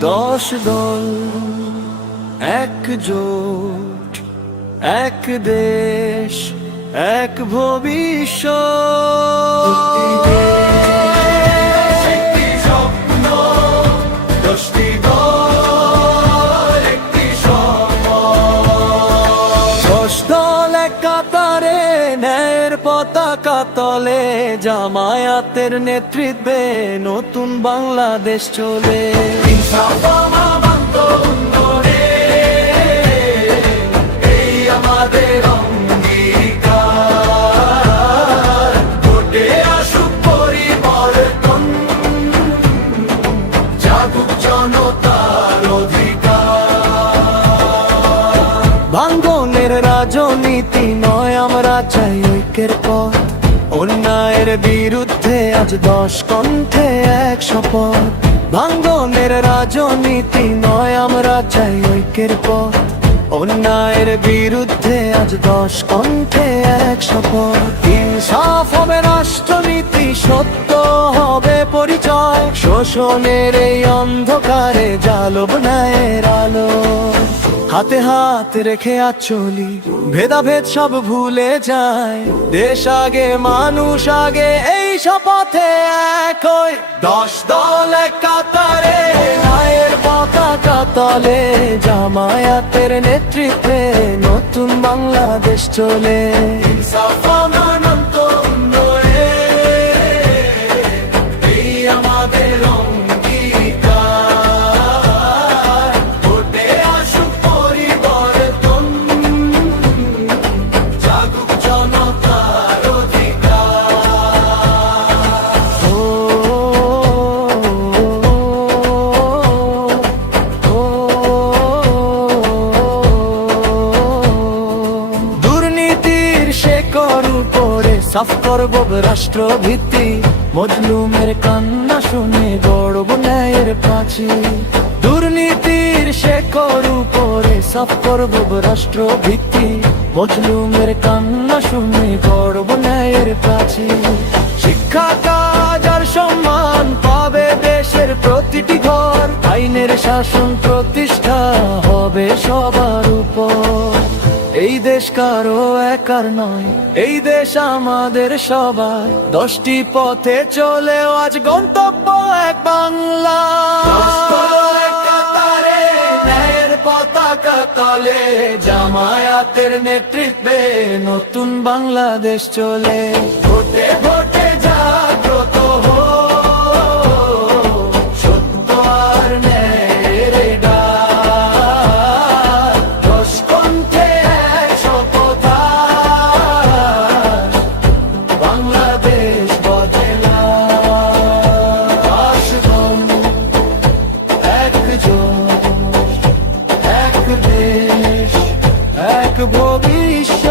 দশ দল একজোট এক দেশ এক ভবিষ্যৎ। দশ দল এক ন্যায়ের পতাকা তলে জামায়াতের নেতৃত্বে নতুন বাংলাদেশ চলে। ইনসাফামা রাজনীতি নয়, আমরা চাই ঐক্যের পথ। অন্যায়ের বিরুদ্ধে আজ দশ কণ্ঠে এক শপথ। ভাঙ্গনের রাজনীতি নয়, আমরা চাই ঐক্যের পথ। অন্যায়ের বিরুদ্ধে আজ দশ কণ্ঠে এক শপথ। ইনসাফ হবে রাষ্ট্রনীতি, সত্য হবে পরিচয়। শোষণের এই অন্ধকারে জালব ন্যায়ের আলো। হাতে হাত রেখে আজ চলি। ভেদাভেদ সব ভুলে যায়। দেশ আগে, মানুষ আগে, এই শপথে একই। দশ দল কাতারে মায়ের পতাকা তলে, জামায়াতের নেতৃত্বে নতুন বাংলাদেশ চলে। আমাদের উপরে সাফ করব রাষ্ট্রভিত্তি মজলুমের কান্না শুনে গড়ব ন্যায়ের পাঁচি দুর্নীতির শেকর উপরে সাফ করব রাষ্ট্রভিত্তি মজলুমের কান্না শুনে গড়ব ন্যায়ের পাঁচি শিক্ষা, কাজ আর সম্মান পাবে দেশের প্রতিটি ঘর। আইনের শাসন প্রতিষ্ঠা হবে সবার দেশ কারও একার নয়। এই দেশ আমাদের সবার। দশটি পথে চলেও আজ গন্তব্য এক বাংলা। পতাকা তলে, জামায়াতের নেতৃত্বে নতুন বাংলাদেশ চলে। ভোটে ভোটে জাগ্রত ভবিষ্যৎ